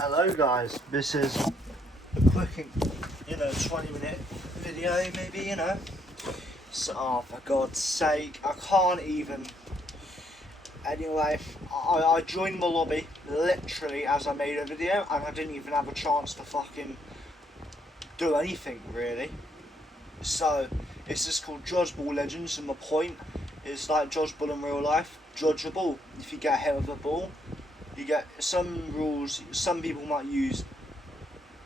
Hello guys, this is a quick, 20-minute video maybe, So, oh, for God's sake, I can't even. Anyway, I joined the lobby literally as I made a video and I didn't even have a chance to fucking do anything really. So, it's just called Dodgeball Legends, and the point is like dodgeball in real life. Dodge a ball. If you get hit with a ball, you get some rules. Some people might use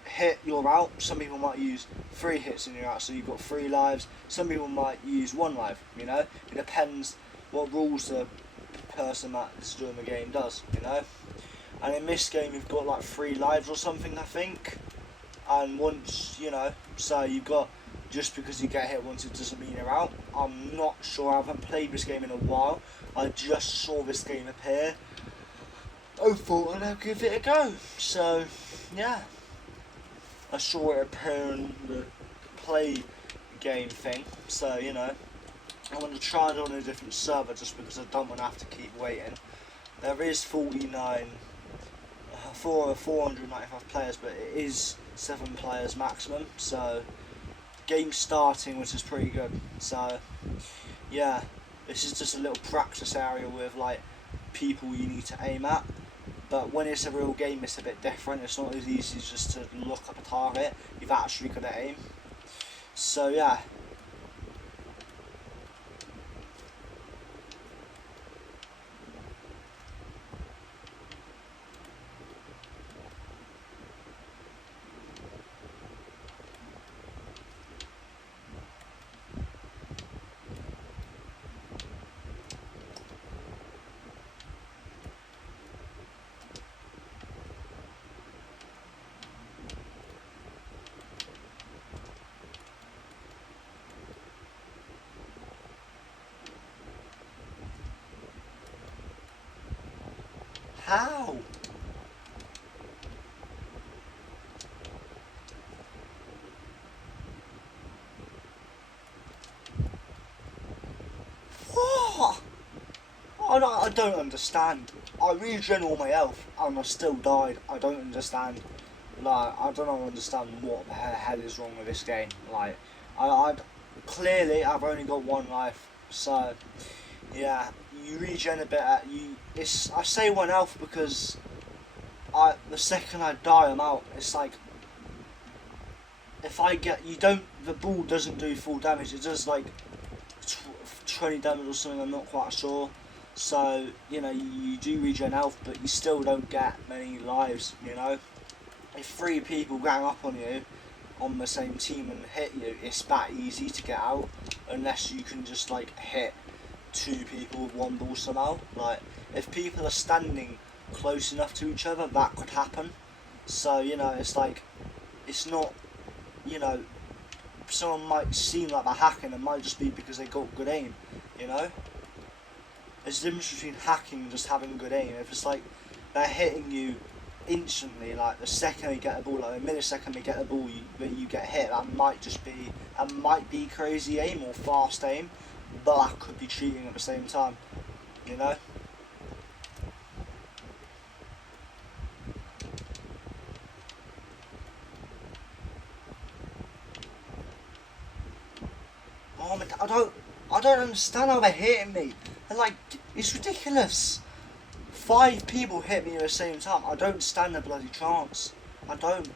hit, you're out. Some people might use 3 hits and you're out, so you've got 3 lives. Some people might use 1 life, It depends what rules the person that's doing the game does, And in this game you've got like 3 lives or something, I think. And once, so you've got, just because you get hit once it doesn't mean you're out. I'm not sure, I haven't played this game in a while. I just saw this game appear. I thought I'd give it a go. So, yeah. I saw it appear in the play game thing. So, I want to try it on a different server just because I don't want to have to keep waiting. There is 495 players, but it is 7 players maximum. So, game starting, which is pretty good. So, yeah. This is just a little practice area with like people you need to aim at. But when it's a real game, it's a bit different. It's not as easy just to look up a target. You've actually got to aim. So yeah. How? What? I don't understand. I regen all my health and I still died. I don't understand. Like, I don't understand what the hell is wrong with this game. Like, clearly I've only got 1 life, so yeah, you regen a bit. I say 1 health because the second I die, I'm out. It's like if I get the ball doesn't do full damage. It does like 20 damage or something. I'm not quite sure. So you do regen health, but you still don't get many lives. If 3 people gang up on you on the same team and hit you, it's that easy to get out, unless you can just like hit 2 people with 1 ball somehow. Like, if people are standing close enough to each other, that could happen. So it's like, it's not, someone might seem like they're hacking, it might just be because they got good aim. There's a difference between hacking and just having good aim. If it's like they're hitting you instantly, like the second they get a ball, like the millisecond they get a ball, you get hit, that might be crazy aim or fast aim, but that could be cheating at the same time, Oh my God, I don't understand how they're hitting me. And like, it's ridiculous. 5 people hit me at the same time. I don't stand a bloody chance. I don't.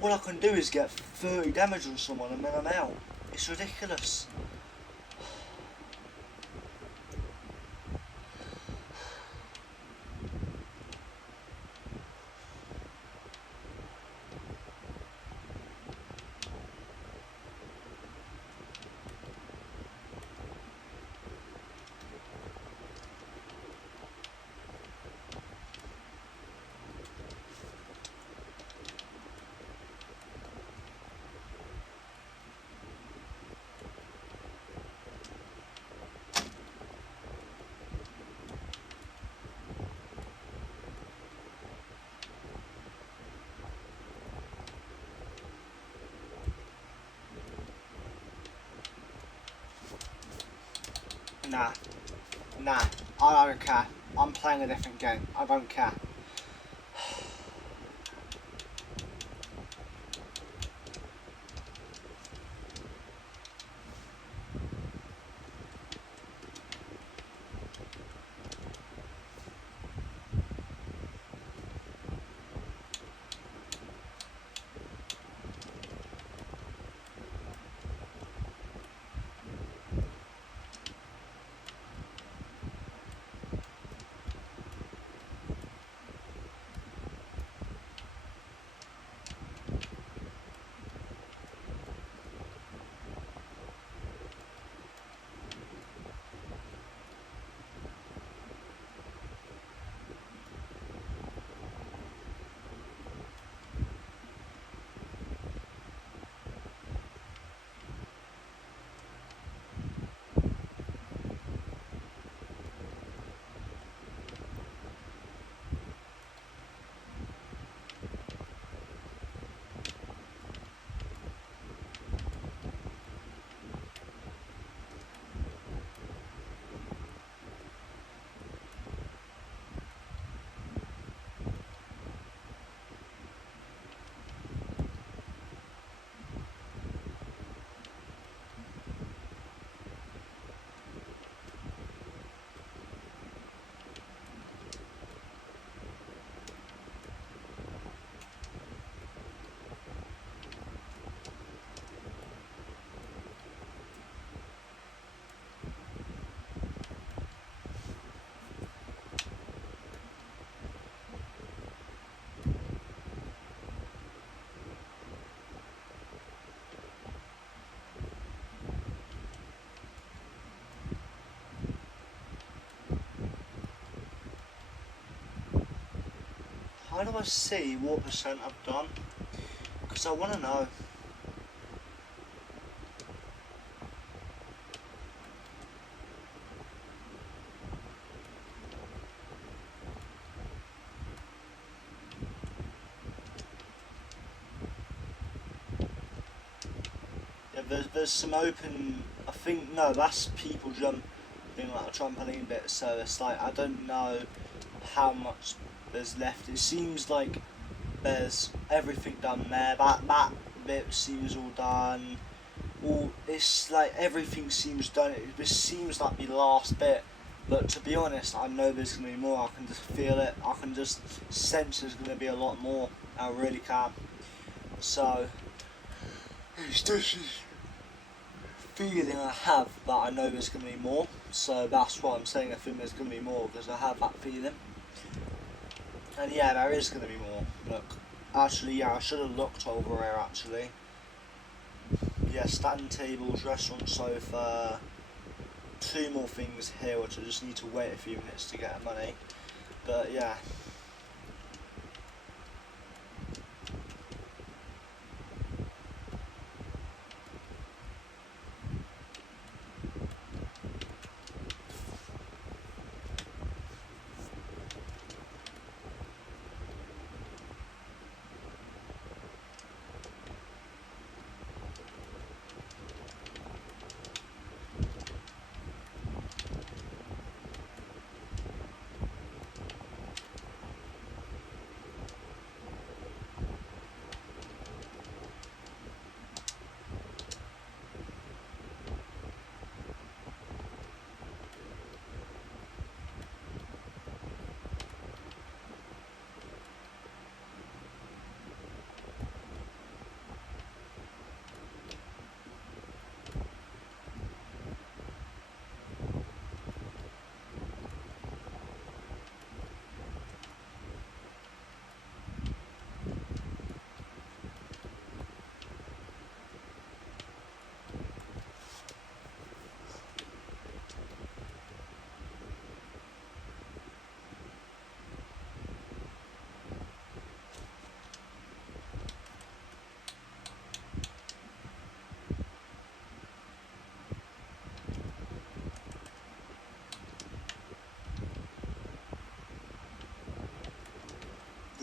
All I can do is get 30 damage on someone and then I'm out. It's ridiculous. Nah, I don't care. I'm playing a different game. I don't care. how do I see what percent I've done? Because I want to know. Yeah, there's some open. I think no, that's people jumping like a trampoline bit. So it's like I don't know how much there's left. It seems like there's everything done there. That bit seems all done. All it's like everything seems done. This seems like the last bit. But to be honest, I know there's gonna be more. I can just feel it. I can just sense there's gonna be a lot more. I really can. So it's just feeling I have that I know there's going to be more, so that's why I'm saying I think there's going to be more, because I have that feeling. And yeah, there is going to be more. Look, actually, yeah, I should have looked over here actually. Yeah, standing tables, restaurant sofa, 2 more things here which I just need to wait a few minutes to get money. But yeah.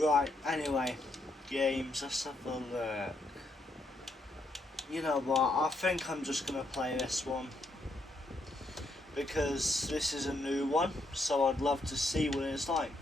Right, anyway, games, let's have a look. You know what, I think I'm just going to play this one. Because this is a new one, so I'd love to see what it's like.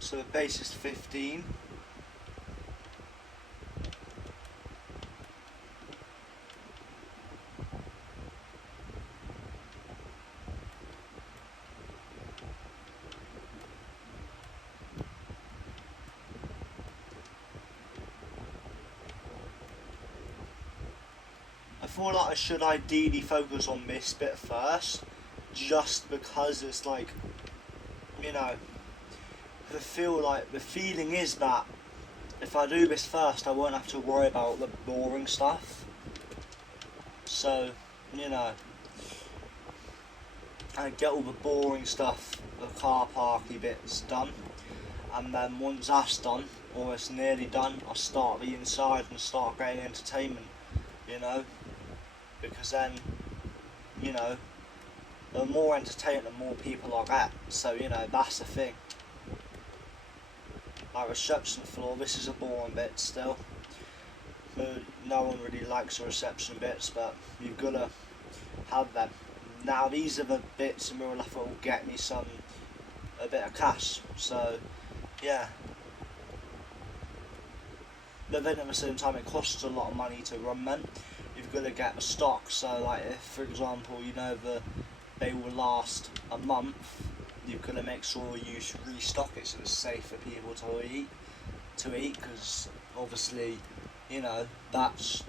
So the base is 15. I feel like I should ideally focus on this bit first, just because it's like, you know, the feeling is that if I do this first I won't have to worry about the boring stuff. So, you know, I get all the boring stuff, the car parky bits done, and then once that's done, or it's nearly done, I'll start the inside and start getting entertainment, you know, because then, you know, the more entertainment the more people I get, so you know, that's the thing. Like reception floor, this is a boring bit still. No one really likes the reception bits, but you've got to have them. Now these are the bits in real life that will get me some a bit of cash. So yeah. But then at the same time, it costs a lot of money to run them. You've got to get the stock. So like, if for example, you know that they will last a month, you've got to make sure you restock it so it's safe for people to eat. Because obviously, you know, that's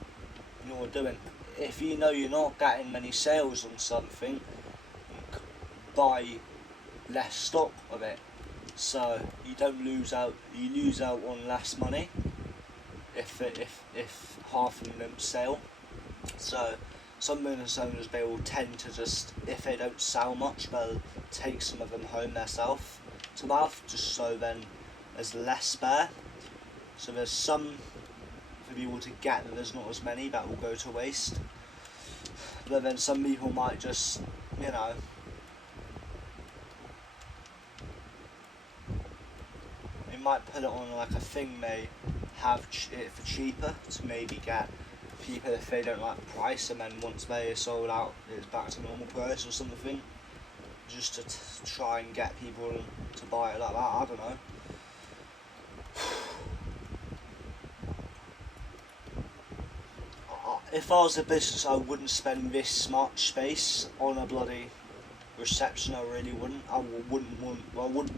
you're doing. If you know you're not getting many sales on something, buy less stock of it. So you don't lose out. You lose out on less money if half of them don't sell. So some business owners, they will tend to just, if they don't sell much, they'll take some of them home themselves to have, just so then there's less spare. So there's some for people to get, that there's not as many that will go to waste. But then some people might just, you know, they might put it on like a thing they have it for cheaper to maybe get people if they don't like the price, and then once they are sold out it's back to normal price or something, just to try and get people to buy it like that. I don't know. If I was a business, I wouldn't spend this much space on a bloody reception. I really wouldn't. I wouldn't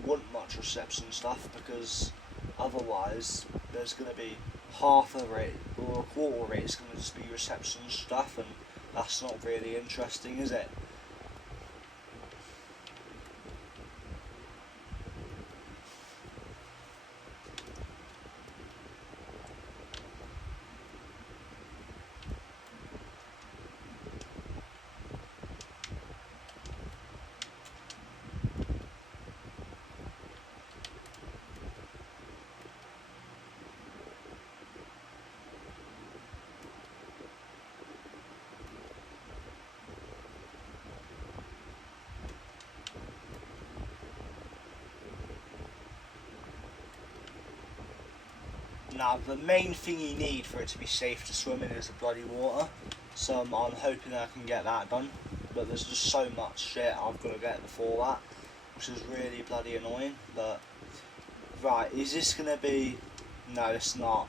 want much reception stuff, because otherwise there's going to be half of it or a quarter of it is going to just be reception stuff, and that's not really interesting, is it? Now, the main thing you need for it to be safe to swim in is the bloody water. So I'm hoping I can get that done. But there's just so much shit I've got to get before that, which is really bloody annoying. But right, is this gonna be? No, it's not.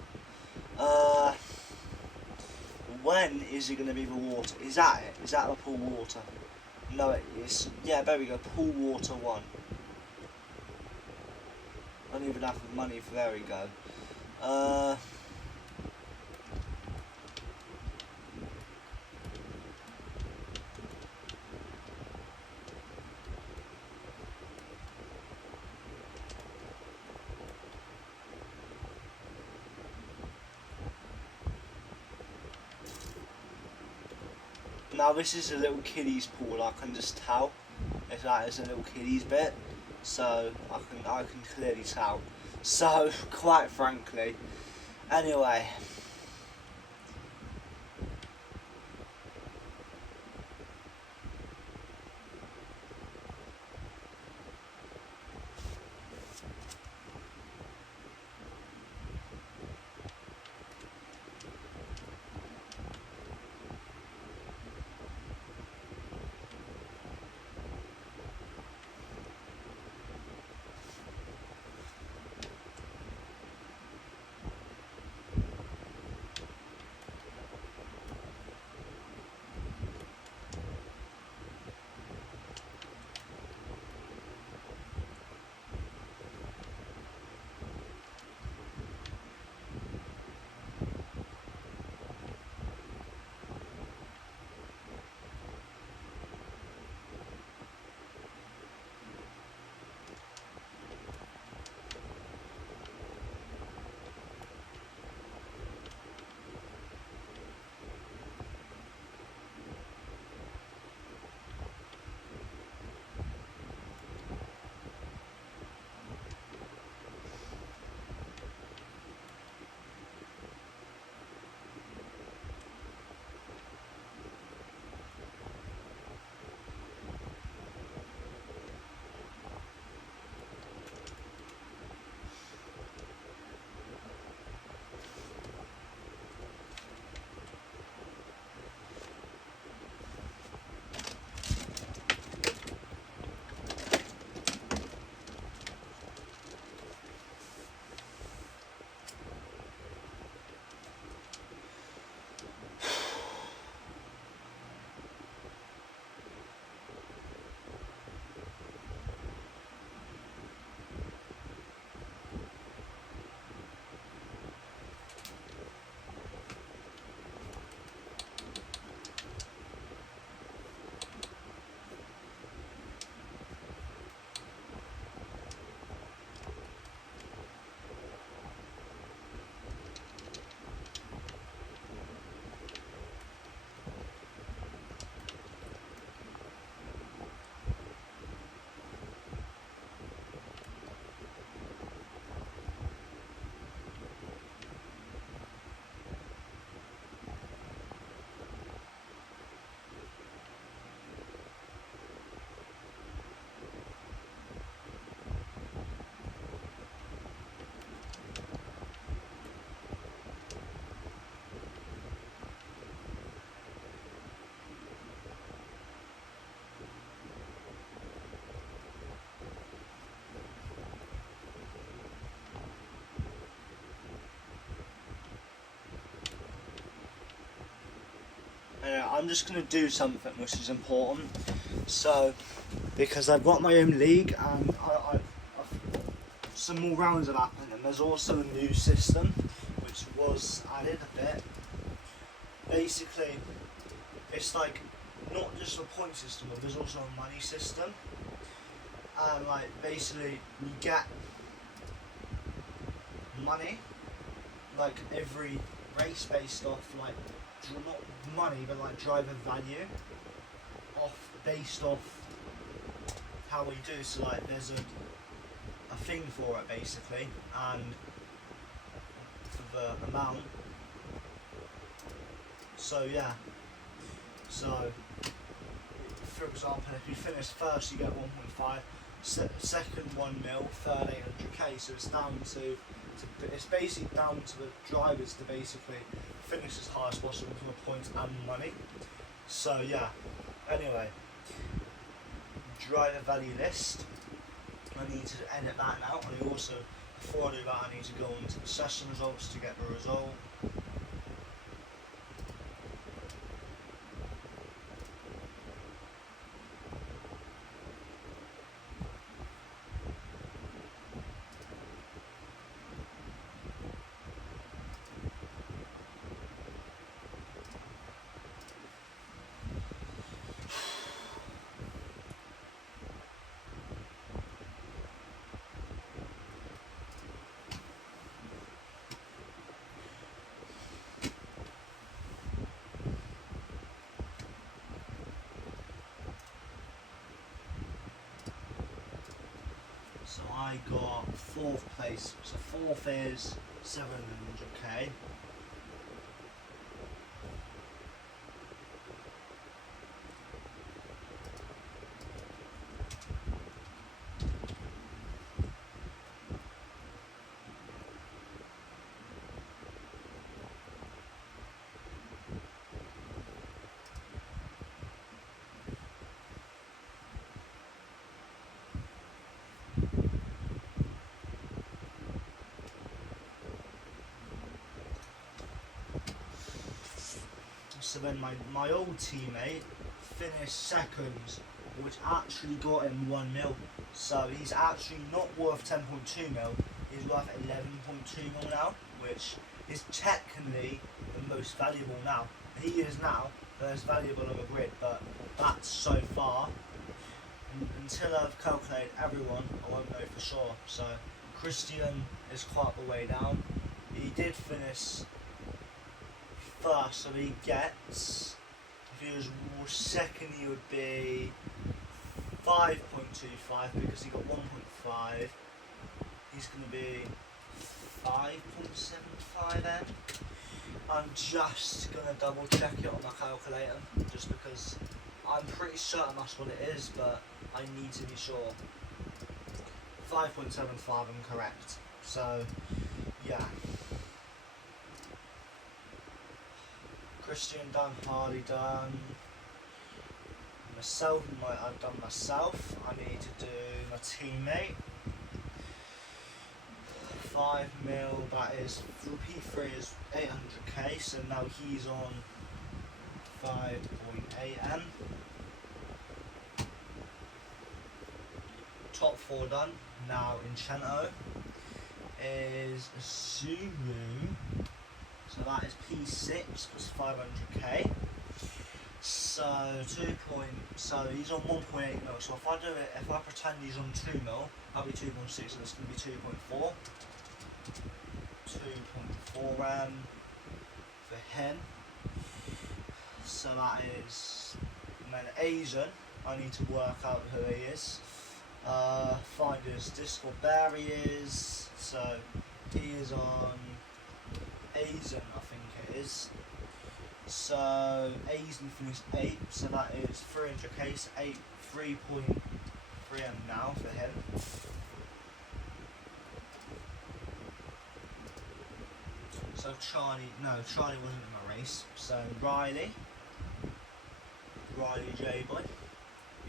When is it gonna be the water? Is that it? Is that the pool water? No, it is. Yeah, there we go. Pool water 1. I don't even have the money for. There we go. Now this is a little kiddies pool. I can just tell if that is a little kiddies bit, so I can clearly tell. So quite frankly, anyway. I'm just going to do something which is important. So, because I've got my own league and I've some more rounds have happened, and there's also a new system which was added a bit. Basically, it's like not just a point system, but there's also a money system. And like basically, you get money like every race based off like not money, but like driver value, based off how we do. So like there's a thing for it basically, and for the amount. So yeah. So for example, if you finish first, you get 1.5. Second 1 mil, third 800k. So it's down to it's basically down to the drivers to basically finish as high as possible for points and money. So yeah. Anyway, driver value list. I need to edit that now, and also before I do that, I need to go into the session results to get the result. So I got 4th place. So 4th is 700k. So then my old teammate finished second, which actually got him 1 mil. So he's actually not worth 10.2 mil, he's worth 11.2 mil now, which is technically the most valuable now. He is now the most valuable of a grid, but that's so far. Until I've calculated everyone, I won't know for sure. So Christian is quite the way down. He did finish first, so he gets, if he was second, he would be 5.25 because he got 1.5. He's going to be 5.75 M. I'm just going to double check it on my calculator, just because I'm pretty certain that's what it is, but I need to be sure. 5.75, I'm correct. So, yeah. Christian done, Harley done. Myself, I've done myself. I need to do my teammate. 5 mil, that is, P3 is 800k, so now he's on 5.8 M. Top 4 done. Now Incento is Zulu. So that is P6 plus 500k. So so he's on 1.8 mil. So if I pretend he's on 2 mil, that'll be 2.6. So it's going to be 2.4. 2.4 M for him. So that is. And then Asian, I need to work out who he is. Find his Discord barriers. So he is on Asian, I think it is. So Asian finished 8, so that is 300k, so 3.3 M now for him. So Charlie wasn't in my race. So Riley J-Boy,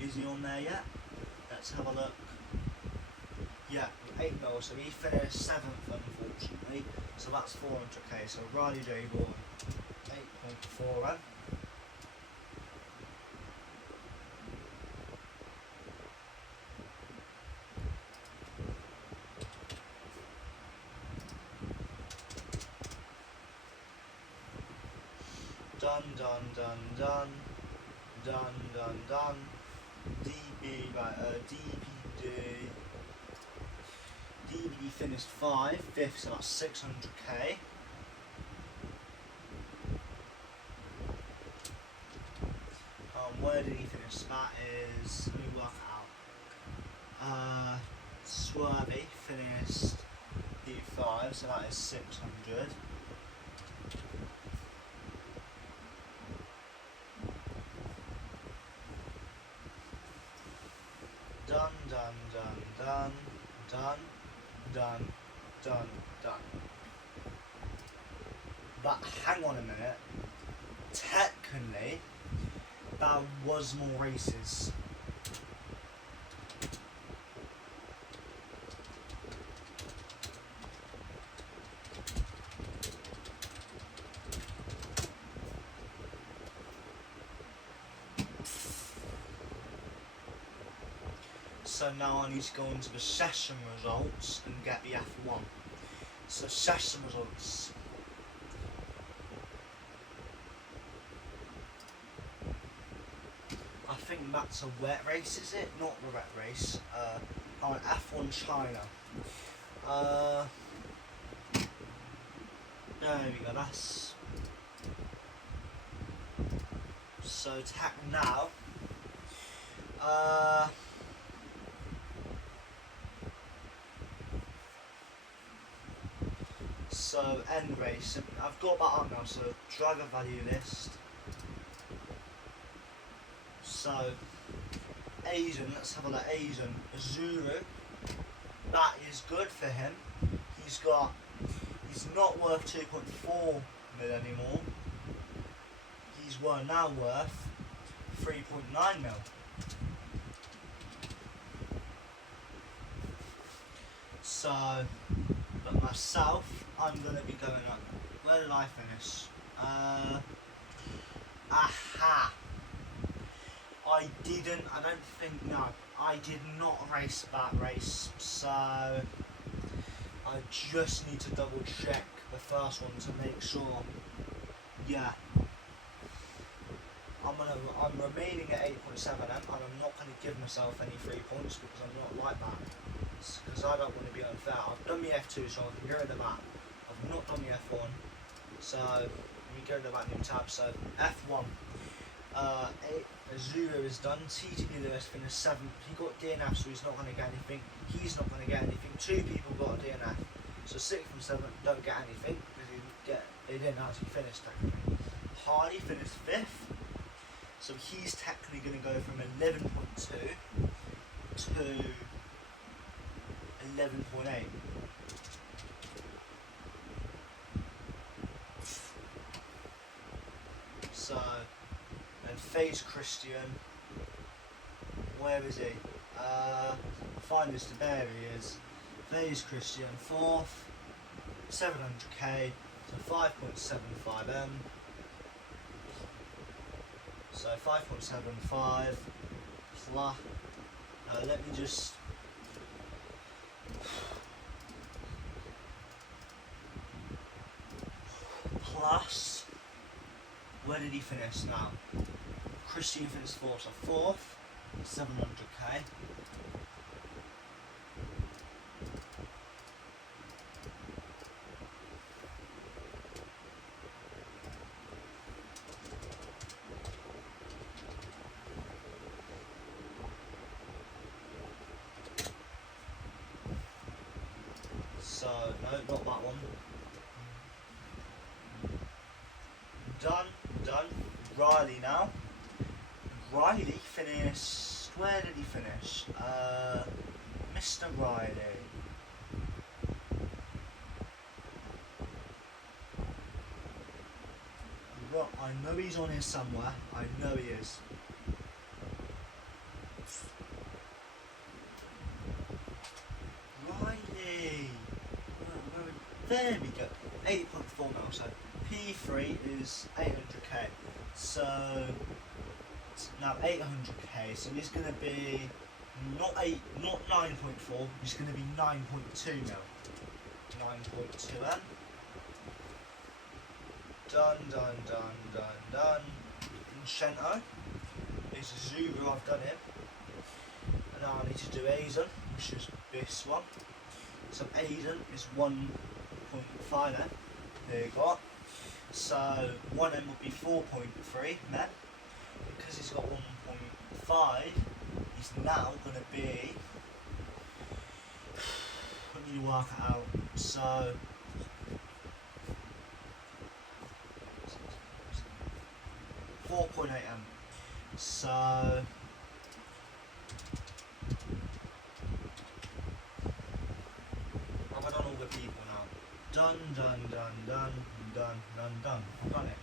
is he on there yet? Let's have a look. Yeah, 8 mil, so he finished 7th unfortunately, so that's 400k, so Riley J-Boy, 8.4 M. Done, done, done, done. Done, done, done. DB, right, DBD. DBD finished 5, fifth, so that's 600k. Where did he finish? That is, let me work it out. Swervy finished D5, so that is 600. Done, done, done, done, done, done, done, done. But hang on a minute. Technically, that was more races. So now I need to go into the session results and get the F1. So session results. I think that's a wet race, is it? Not the wet race. F1 China. There we go, that's... So tech now. So end race. I've got that up now, so driver value list. So Asian, let's have a look. Asian Zuru. That is good for him. He's not worth 2.4 mil anymore. He's now worth 3.9 mil. So, but myself, I'm gonna be going up. Where did I finish? Aha! I did not race that race, so I just need to double check the first one to make sure. Yeah. I'm remaining at 8.7 and I'm not going to give myself any 3 points because I'm not like that. Because I don't want to be unfair. I've done my F2, so I can get rid of that. I've not done my F1, so let me go to that new tab. So F1. Zuru is done. TTB Lewis finished 7th. He got DNF, so he's not going to get anything. He's not going to get anything. 2 people got a DNF. So 6th and 7th don't get anything because they didn't actually finish technically. Hardy finished 5th. So he's technically going to go from 11.2 to 11.8. So, and FaZe Christian, where is he? Find this, there he is. FaZe Christian, 4th, 700k, so 5.75 M. So 5.75 plus, let me just, plus, where did he finish now? Christian finished 4th, so 4th, 700k. So, no, not that one. Done. Riley now. Riley finished, where did he finish? Mr. Riley. I know he's on here somewhere. I know he is. Riley. There we go. 8.4 mil. So P3 is 800k. So now 800k. So he's going to be not 9.4. He's going to be 9.2 mil. 9.2 M. Done. Incento is Zuba, I've done it. And now I need to do Aiden, which is this one. So Aiden is 1.5 then. There you go. So 1M would be 4.3 then. Because he's got 1.5, he's now going to be, let me work it out, so 4.8M. So I've done all the people now. Done. I've done it.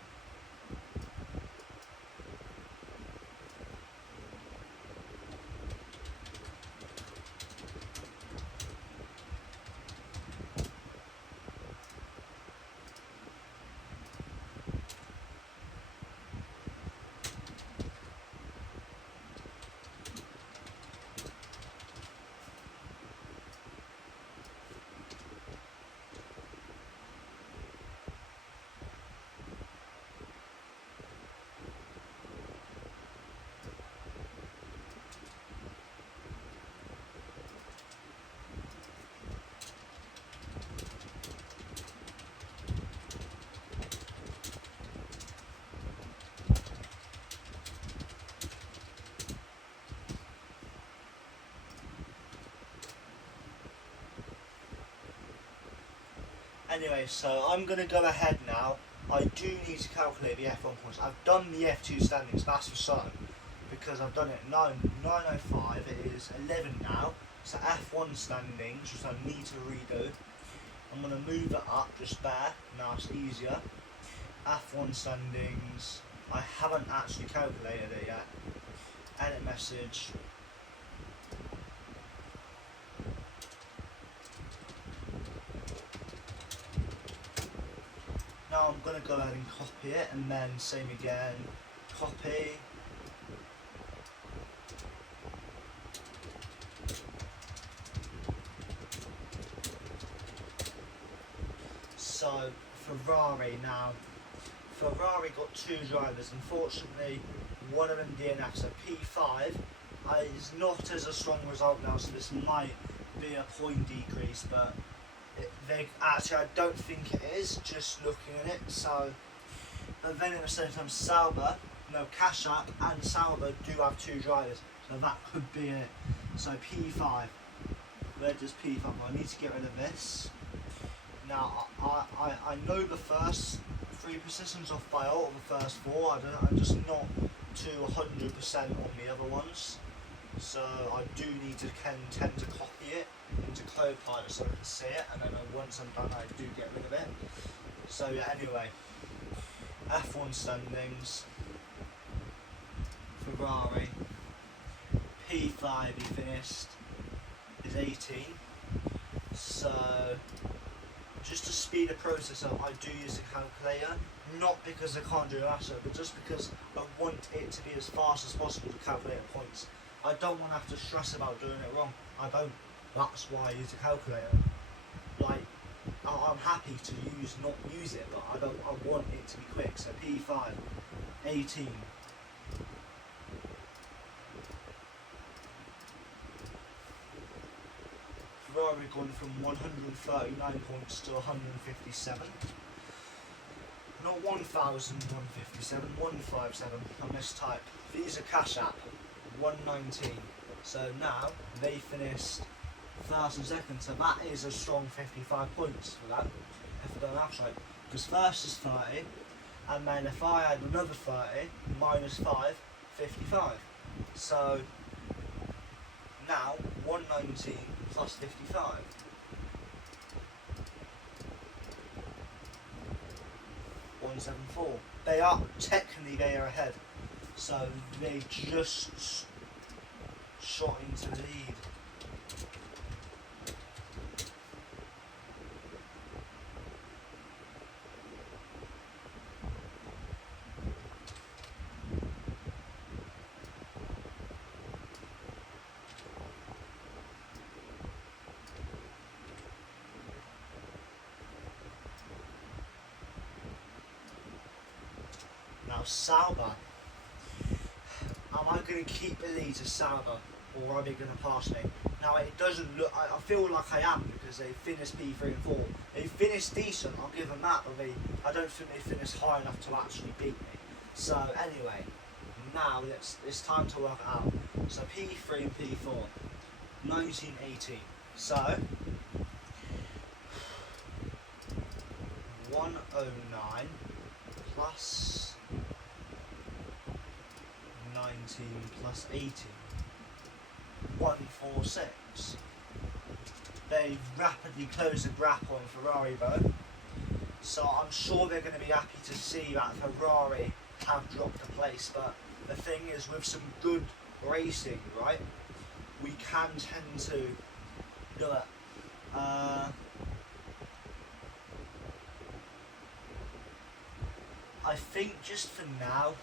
Anyway, so I'm going to go ahead now. I do need to calculate the F1 points. I've done the F2 standings, that's for certain, because I've done it 9:05. It is 11 now. So F1 standings, which I need to redo. I'm going to move it up just there. Now it's easier. F1 standings. I haven't actually calculated it yet. Edit message. Now I'm going to go ahead and copy it, and then same again, copy. So Ferrari now. Ferrari got 2 drivers. Unfortunately, one of them DNF, so P5 is not as a strong result now, so this might be a point decrease, but actually I don't think it is, just looking at it. So, but then at the same time, Kashak and Sauber do have 2 drivers, so that could be it. So P5, where does P5 go? I need to get rid of this. Now I know the first 3 positions off by all, the first 4. I'm just not to 100% on the other ones. So I do need to tend to copy it into Copilot so I can see it, and then once I'm done I do get rid of it. So yeah, anyway, F1 standings, Ferrari, P5 he finished, is 18. So just to speed the process up, I do use a calculator, not because I can't do that, but just because I want it to be as fast as possible to calculate the points. I don't want to have to stress about doing it wrong. I don't. That's why I use a calculator. Like, I'm happy to not use it, but I want it to be quick. So P5, 18. Ferrari gone from 139 points to 157. Not 1,157, 157. I mistyped. These are Cash App. 119. So now they finished first and second, so that is a strong 55 points for that, if I don't have right. Because first is 30, and then if I add another 30 minus 5, 55. So now 119 plus 55. 174. They are ahead. So they just shot into the lead. Sauber. Am I going to keep the lead to Sauber, or are they going to pass me? Now it doesn't look. I feel like I am because they finished P3 and 4. They finished decent. I'll give them that, but I don't think they finished high enough to actually beat me. So anyway, now it's time to work it out. So P3 and P4, 1980. So 109 plus 19 plus 80. 146. They rapidly close the gap on Ferrari though, so I'm sure they're going to be happy to see that Ferrari have dropped a place. But the thing is, with some good racing, right, we can tend to do it. I think just for now,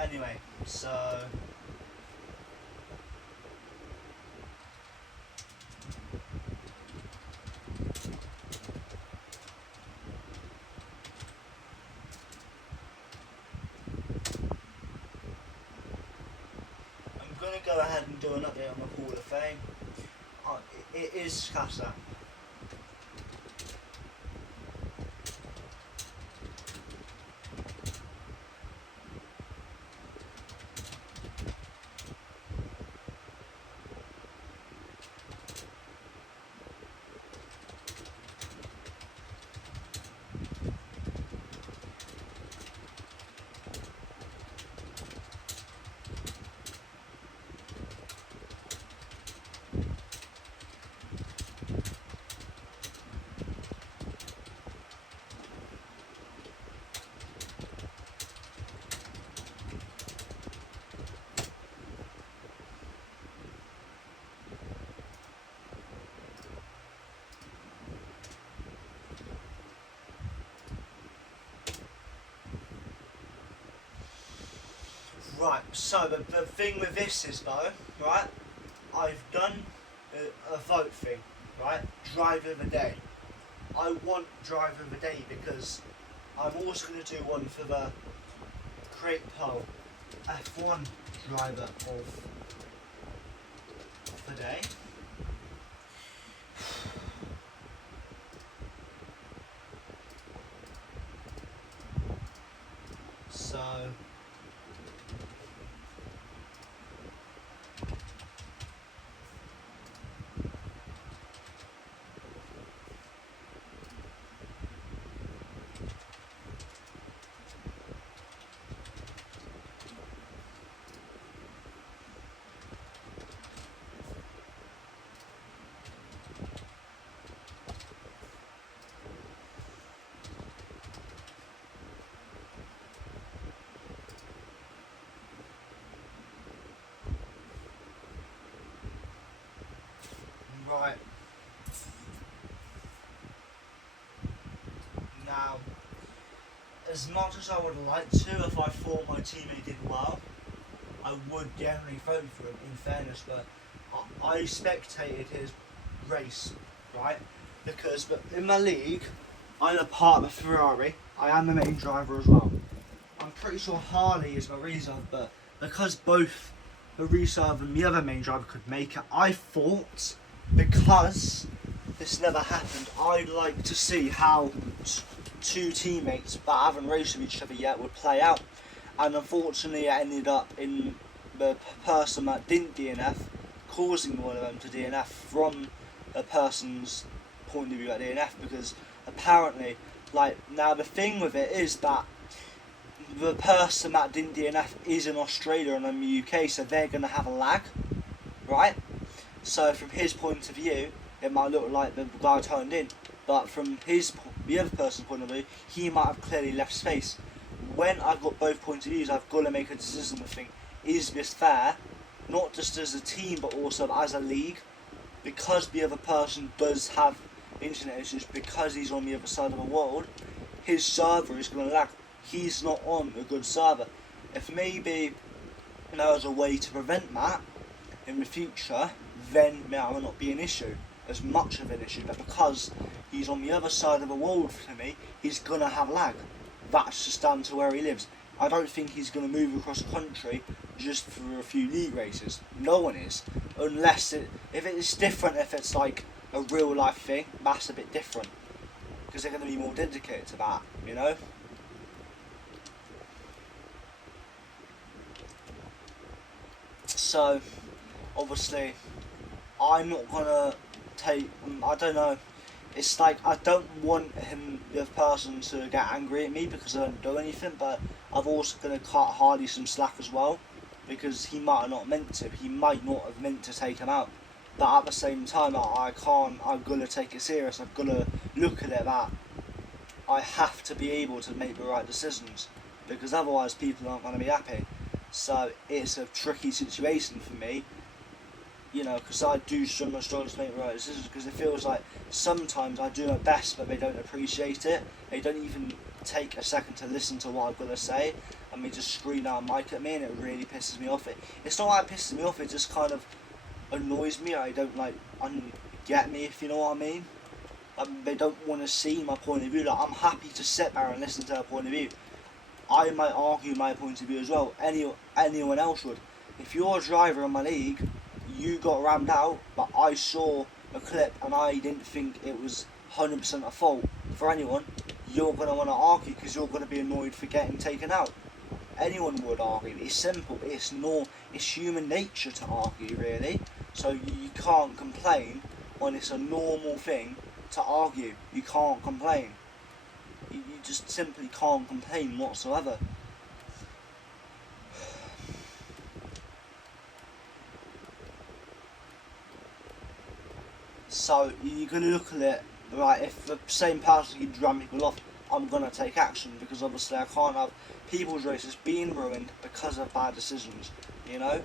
anyway, so I'm going to go ahead and do an update on the Hall of Fame. It is Casa. Right, so the thing with this is though, right, I've done a vote thing, right, driver of the day. I want driver of the day because I'm also going to do one for the Great Poll F1 driver of the day. So right. Now, as much as I would like to, if I thought my teammate did well, I would generally vote for him, in fairness, but I spectated his race, right? But in my league, I'm a part of Ferrari. I am the main driver as well. I'm pretty sure Harley is my reserve, but because both the reserve and the other main driver could make it, I thought, because this never happened, I'd like to see how two teammates that haven't raced with each other yet would play out. And unfortunately it ended up in the person that didn't DNF causing one of them to DNF from a person's point of view at DNF, because apparently, like, now the thing with it is that the person that didn't DNF is in Australia and in the UK, so they're going to have a lag, right? So from his point of view, it might look like the guy turned in, but from the other person's point of view, he might have clearly left space. When I've got both points of views, I've got to make a decision to think, is this fair? Not just as a team, but also as a league. Because the other person does have internet issues, because he's on the other side of the world, his server is going to lag. He's not on a good server. If maybe there was a way to prevent that in the future, then that will not be an issue, as much of an issue. But because he's on the other side of the world to me, he's gonna have lag. That's just down to where he lives. I don't think he's gonna move across the country just for a few league races. No one is, unless if it's different. If it's like a real life thing, that's a bit different because they're gonna be more dedicated to that, you know. So obviously, I'm not gonna take. I don't know. It's like I don't want him, the person, to get angry at me because I don't do anything. But I'm also gonna cut Hardy some slack as well, because he might have not meant to. He might not have meant to take him out. But at the same time, I can't. I'm gonna take it serious. I've gotta look at it that I have to be able to make the right decisions, because otherwise people aren't gonna be happy. So it's a tricky situation for me, you know, because I do sometimes struggle to make the right decisions, because it feels like sometimes I do my best but they don't appreciate it. They don't even take a second to listen to what I've got to say, and they just scream out mic at me, and it really pisses me off. It's not like it pisses me off, it just kind of annoys me. I don't like get me, if you know what I mean. They don't want to see my point of view. Like, I'm happy to sit there and listen to their point of view. I might argue my point of view as well. Anyone else would. If you're a driver in my league, you got rammed out, but I saw a clip and I didn't think it was 100% a fault for anyone, you're going to want to argue because you're going to be annoyed for getting taken out. Anyone would argue. It's simple. It's human nature to argue, really. So you can't complain when it's a normal thing to argue. You can't complain. You just simply can't complain whatsoever. So you're going to look at it, right, if the same person keeps ram people off, I'm going to take action, because obviously I can't have people's races being ruined because of bad decisions, you know?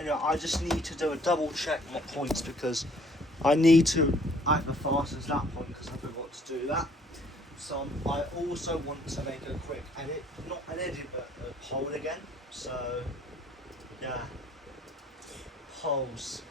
Anyway, I just need to do a double check on my points, because I need to act the fastest at that point, because I forgot to do that. So I also want to make a quick edit, not an edit but a poll again. So yeah, polls.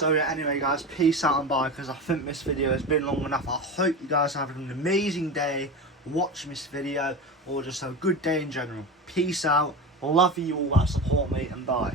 So yeah, anyway guys, peace out and bye, because I think this video has been long enough. I hope you guys have an amazing day watching this video, or just a good day in general. Peace out, love you all that support me, and bye.